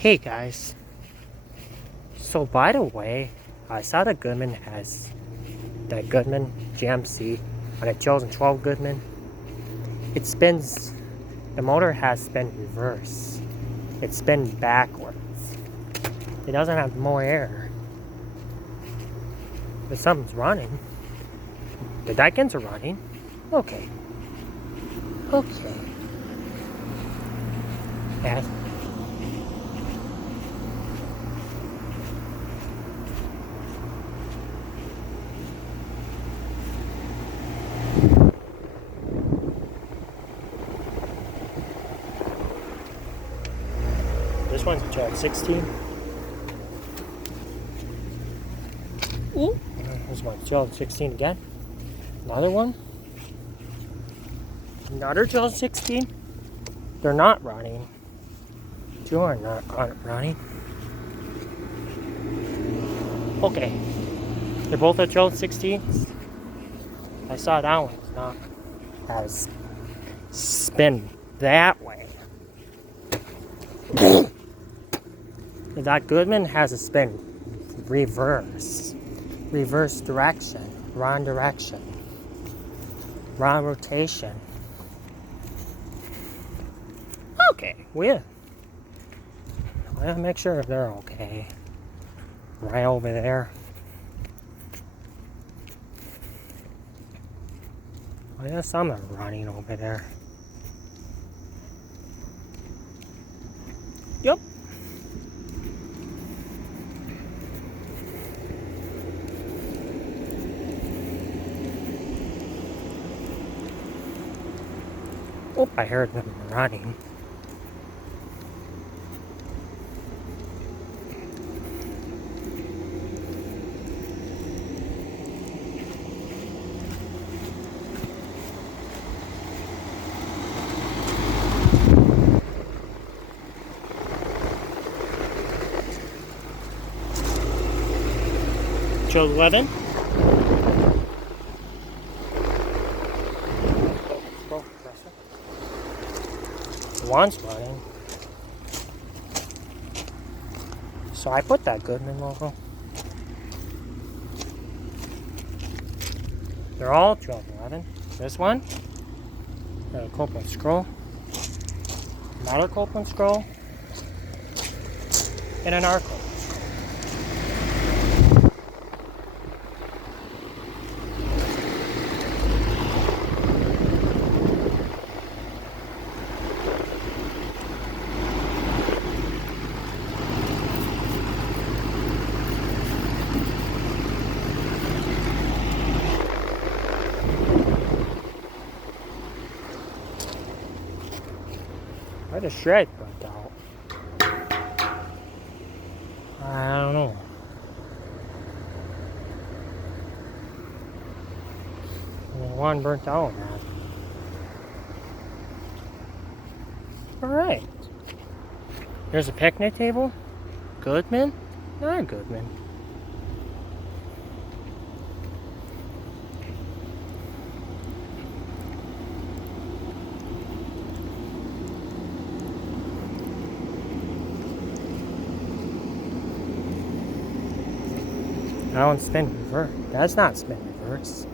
Hey guys, so by the way, I saw that Goodman has the Goodman GMC on a 2012 Goodman. It spins, the motor has spin reverse. It spins backwards. It doesn't have more air. But something's running. The Daikins are running. Okay. Yeah. This one's a DX16. Ooh. This one's DX16 again. Another one. Another DX16. They're not running. Two are not running. Okay. They're both at DX16s. I saw that one's not as spin that way. That Goodman has a spin reverse direction, wrong rotation. Okay, we'll make sure they're okay. Right over there. Oh yeah, some are running over there. Yep. Oh, I heard them running. Chose 11. One's running. So I put that Goodman logo. They're all 1211. This one, a Copeland scroll, another Copeland scroll, and an Arco. Where the shred burnt out? I don't know. One burnt out, man. Alright. There's a picnic table. Goodman? Not Goodman. That one's spin reverse. That's not spin reverse.